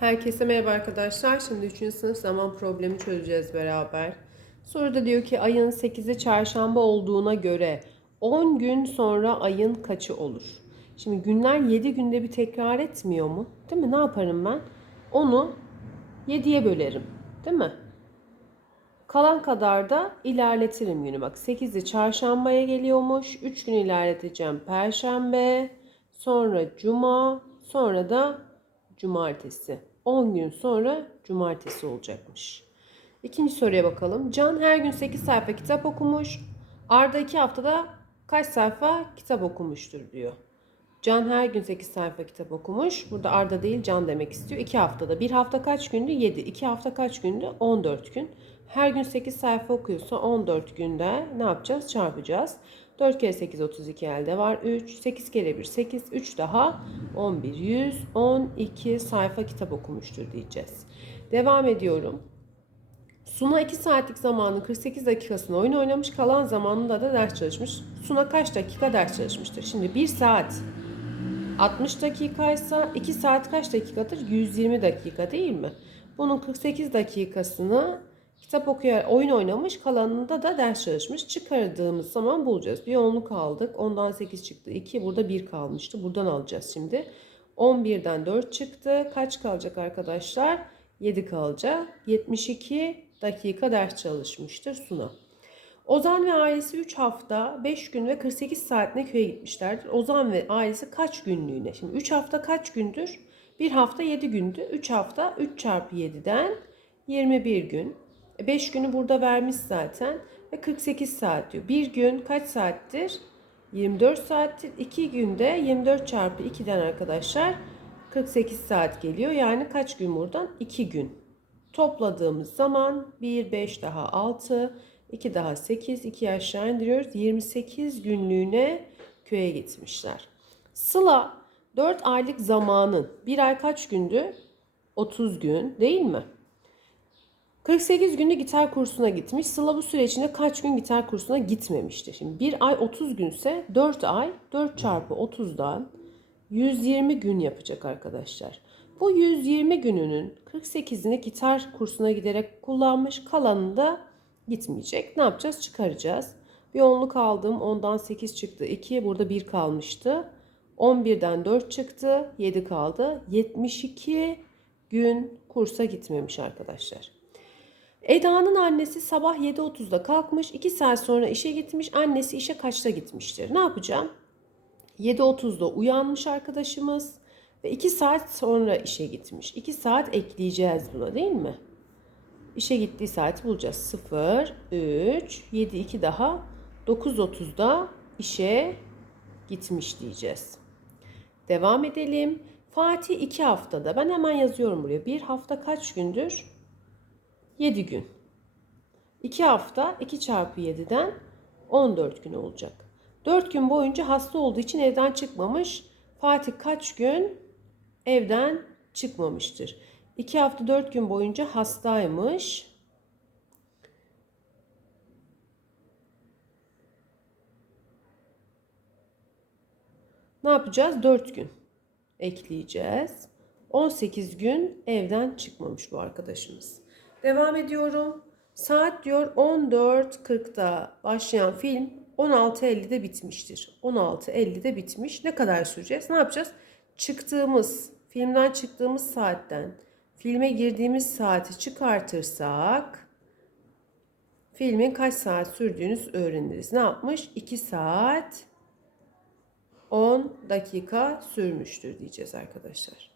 Herkese merhaba arkadaşlar. Şimdi 3. sınıf zaman problemi çözeceğiz beraber. Soruda diyor ki ayın 8'i çarşamba olduğuna göre 10 gün sonra ayın kaçı olur? Şimdi günler 7 günde bir tekrar etmiyor mu? Değil mi? Ne yaparım ben? Onu 7'ye bölerim. Değil mi? Kalan kadar da ilerletirim günü. Bak 8'i çarşambaya geliyormuş. 3 gün ilerleteceğim. Perşembe, sonra cuma, sonra da cumartesi. 10 gün sonra cumartesi olacakmış. İkinci soruya bakalım. Can her gün 8 sayfa kitap okumuş. Arda 2 haftada kaç sayfa kitap okumuştur diyor. Can her gün 8 sayfa kitap okumuş. Burada Arda değil Can demek istiyor. 2 haftada. Bir hafta kaç gündü? 7. 2 hafta kaç gündü? 14 gün. Her gün 8 sayfa okuyorsa 14 günde ne yapacağız? Çarpacağız. 4 kere 8 32 elde var. 3. 8 kere 1 8. 3 daha 11. 112 sayfa kitap okumuştur diyeceğiz. Devam ediyorum. Suna 2 saatlik zamanın 48 dakikasını oyun oynamış. Kalan zamanında da ders çalışmış. Suna kaç dakika ders çalışmıştır? Şimdi 1 saat 60 dakikaysa 2 saat kaç dakikadır? 120 dakika değil mi? Bunun 48 dakikasını kitap okuyarak oyun oynamış, kalanında da ders çalışmış. Çıkardığımız zaman bulacağız. Bir onluk aldık. Ondan 8 çıktı. 2 burada 1 kalmıştı. Buradan alacağız şimdi. 11'den 4 çıktı. Kaç kalacak arkadaşlar? 7 kalacak. 72 dakika ders çalışmıştır Suna. Ozan ve ailesi 3 hafta, 5 gün ve 48 saatine köye gitmişlerdir. Ozan ve ailesi kaç günlüğüne? Şimdi 3 hafta kaç gündür? 1 hafta 7 gündü. 3 hafta 3 çarpı 7'den 21 gün. 5 günü burada vermiş zaten ve 48 saat diyor. Bir gün kaç saattir? 24 saattir. 2 günde 24 çarpı 2'den arkadaşlar 48 saat geliyor. Yani kaç gün buradan? 2 gün. Topladığımız zaman 1, 5 daha 6, 2 daha 8, 2 aşağı indiriyoruz. 28 günlüğüne köye gitmişler. Sıla 4 aylık zamanın bir ay kaç gündü? 30 gün değil mi? 48 günde gitar kursuna gitmiş. Sıla bu süre içinde kaç gün gitar kursuna gitmemişti? Şimdi bir ay 30 günse 4 ay 4 çarpı 30'dan 120 gün yapacak arkadaşlar. Bu 120 gününün 48'ini gitar kursuna giderek kullanmış. Kalanını da gitmeyecek. Ne yapacağız? Çıkaracağız. Bir onluk aldım. Ondan 8 çıktı. 2 burada 1 kalmıştı. 11'den 4 çıktı. 7 kaldı. 72 gün kursa gitmemiş arkadaşlar. Eda'nın annesi sabah 7.30'da kalkmış. 2 saat sonra işe gitmiş. Annesi işe kaçta gitmiştir? Ne yapacağım? 7.30'da uyanmış arkadaşımız. Ve 2 saat sonra işe gitmiş. 2 saat ekleyeceğiz buna değil mi? İşe gittiği saati bulacağız. 0, 3, 7, 2 daha 9.30'da işe gitmiş diyeceğiz. Devam edelim. Fatih 2 haftada. Ben hemen yazıyorum buraya. Bir hafta kaç gündür? 7 gün. 2 hafta 2 çarpı 7'den 14 gün olacak. 4 gün boyunca hasta olduğu için evden çıkmamış. Fatih kaç gün evden çıkmamıştır? 2 hafta 4 gün boyunca hastaymış. Ne yapacağız? 4 gün ekleyeceğiz. 18 gün evden çıkmamış bu arkadaşımız. Devam ediyorum. Saat diyor 14.40'da başlayan film 16.50'de bitmiştir. 16.50'de bitmiş. Ne kadar süreceğiz? Ne yapacağız? Çıktığımız, filmden çıktığımız saatten filme girdiğimiz saati çıkartırsak filmin kaç saat sürdüğünü öğreniriz. Ne yapmış? 2 saat 10 dakika sürmüştür diyeceğiz arkadaşlar.